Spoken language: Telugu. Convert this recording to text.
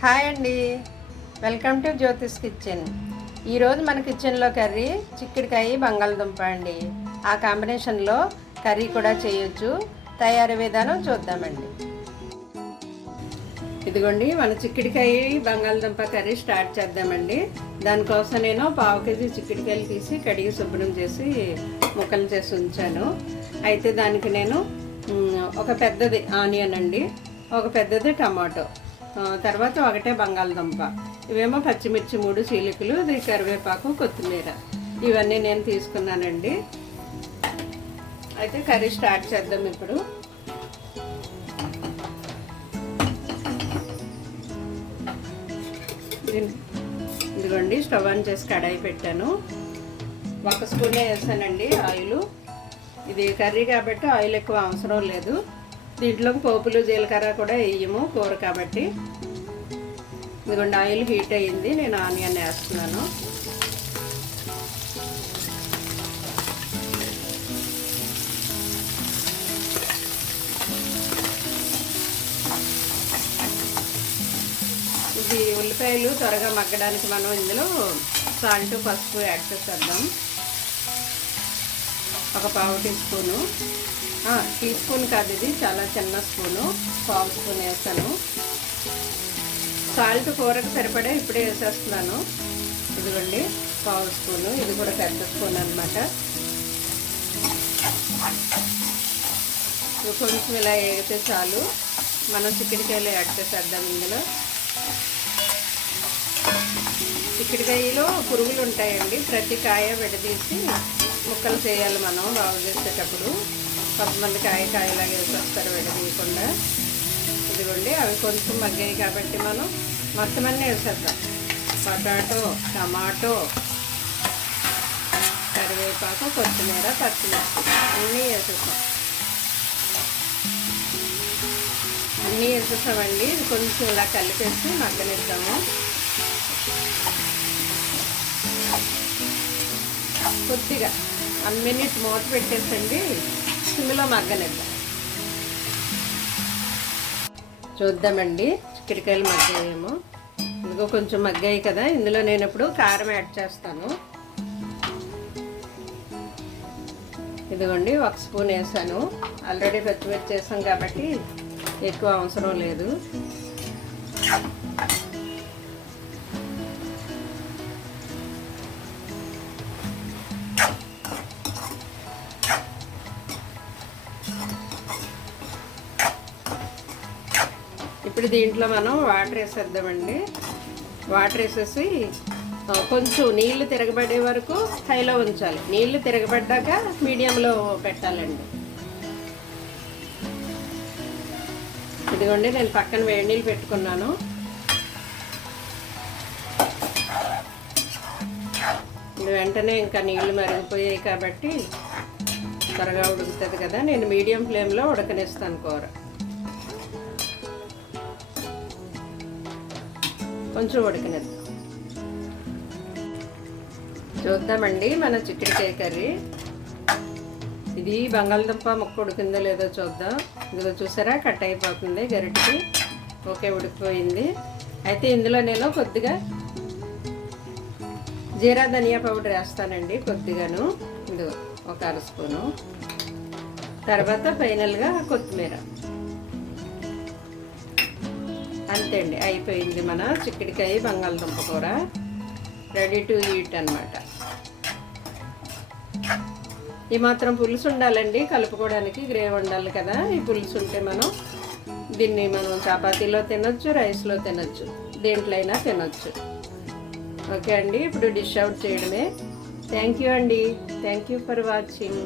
హాయ్ అండి, వెల్కమ్ టు జ్యోతిష్ కిచెన్. ఈరోజు మన కిచెన్లో కర్రీ చిక్కుడుకాయ బంగాళదుంప అండి. ఆ కాంబినేషన్లో కర్రీ కూడా చేయొచ్చు. తయారీ విధానం చూద్దామండి. ఇదిగోండి, మన చిక్కుడుకాయ బంగాళదుంప కర్రీ స్టార్ట్ చేద్దామండి. దానికోసం నేను 1/2 కేజీ చిక్కుడుకాయలు తీసి కడిగి శుభ్రం చేసి ముక్కలు చేసి ఉంచాను. అయితే దానికి నేను ఒక పెద్దది ఆనియన్ అండి, ఒక పెద్దది టమాటో, తర్వాత ఒకటే బంగాళదుంప, ఇవేమో పచ్చిమిర్చి 3 చీలికలు, ఇది కరివేపాకు, కొత్తిమీర, ఇవన్నీ నేను తీసుకున్నానండి. అయితే కర్రీ స్టార్ట్ చేద్దాం ఇప్పుడు. ఇదిగోండి, స్టవ్ ఆన్ చేసి కడాయి పెట్టాను. 1 స్పూనే వేసానండి ఆయిల్. ఇది కర్రీ కాబట్టి ఆయిల్ ఎక్కువ అవసరం లేదు. దీంట్లోకి పోపులు జీలకర్ర కూడా వేయము, కూర కాబట్టి. ఇదిగోండి, ఆయిల్ హీట్ అయ్యింది. నేను ఆనియన్ వేస్తున్నాను. ఇది ఉల్లిపాయలు త్వరగా మగ్గడానికి మనం ఇందులో సాల్ట్, పసుపు యాడ్ చేసేద్దాం. ఒక 1/2 టీ స్పూను, టీ స్పూన్ కాదు, ఇది చాలా చిన్న స్పూను, 1/2 స్పూన్ వేసాను. సాల్ట్ కూరకు సరిపడే ఇప్పుడే వేసేస్తున్నాను. ఇదిగోండి 1/2 స్పూను, ఇది కూడా పెద్ద స్పూన్ అనమాట. కొంచెం ఇలా వేగితే చాలు. మనం చిక్కుడుకాయలు యాడ్ చేసేద్దాం ఇందులో. చిక్కుడుకాయలో పురుగులు ఉంటాయండి, ప్రతి కాయ విడదీసి ముక్కలు చేయాలి మనం బాగు చేసేటప్పుడు. కొంతమంది కాయలాగా వేసేస్తారు విడదీయకుండా. ఇదిగోండి, అవి కొంచెం మగ్గాయి కాబట్టి మనం మొత్తం అన్నీ వేసేద్దాం. పొటాటో, టమాటో, కరివేపాకు, కొత్తిమీర, పచ్చిమిర్చి అన్నీ వేసేసాం. అన్నీ వేసేసామండి. ఇది కొంచెం ఇలా కలిపేసి మగ్గనిద్దాము. కొద్దిగా 1 మినిట్ మూత పెట్టేసండి, సిమ్లో మగ్గనిద్దాం. చూద్దామండి చిక్కుడుకాయలు మగ్గాయేమో. ఇదిగో కొంచెం మగ్గాయి కదా, ఇందులో నేను ఇప్పుడు కారం యాడ్ చేస్తాను. ఇదిగోండి 1 స్పూన్ వేసాను. ఆల్రెడీ పచ్చిమిర్చి వేసాం కాబట్టి ఎక్కువ అవసరం లేదు. ఇప్పుడు దీంట్లో మనం వాటర్ వేసేద్దామండి. వాటర్ వేసేసి కొంచెం నీళ్లు తిరగబడే వరకు హైలో ఉంచాలి. నీళ్లు తిరగబడ్డాక మీడియంలో పెట్టాలండి. ఇదిగోండి, నేను పక్కన వేడి నీళ్ళు పెట్టుకున్నాను. వెంటనే ఇంకా నీళ్లు మరిగిపోయాయి కాబట్టి త్వరగా ఉడుకుతుంది కదా. నేను మీడియం ఫ్లేమ్లో ఉడకనిస్తాను కూర. కొంచెం ఉడకనిద్దాం. చూద్దామండి మన చిక్కుడుకాయ కర్రీ. ఇది బంగాళదుంప ముక్క ఉడికిందో లేదో చూద్దాం. ఇదిగో చూసారా, కట్ అయిపోతుంది గరిటికి. ఓకే, ఉడికిపోయింది. అయితే ఇందులో నేను కొద్దిగా జీరా ధనియా పౌడర్ వేస్తానండి, కొద్దిగాను. ఇదిగో ఒక 1/2 స్పూను. తర్వాత ఫైనల్గా కొత్తిమీర. అంతే అండి, అయిపోయింది మన చిక్కుడుకాయ బంగాళదుంప కూర. రెడీ టు ఈట్ అన్నమాట. ఈ మాత్రం పులుసు ఉండాలండి కలుపుకోవడానికి, గ్రేవీ ఉండాలి కదా. ఈ పులుసు ఉంటే దీన్ని మనం చపాతీలో తినొచ్చు, రైస్లో తినొచ్చు, దేంట్లో అయినా తినొచ్చు. ఓకే అండి, ఇప్పుడు డిష్ అవుట్ చేయడమే. థ్యాంక్ యూ అండి. Thank you for watching.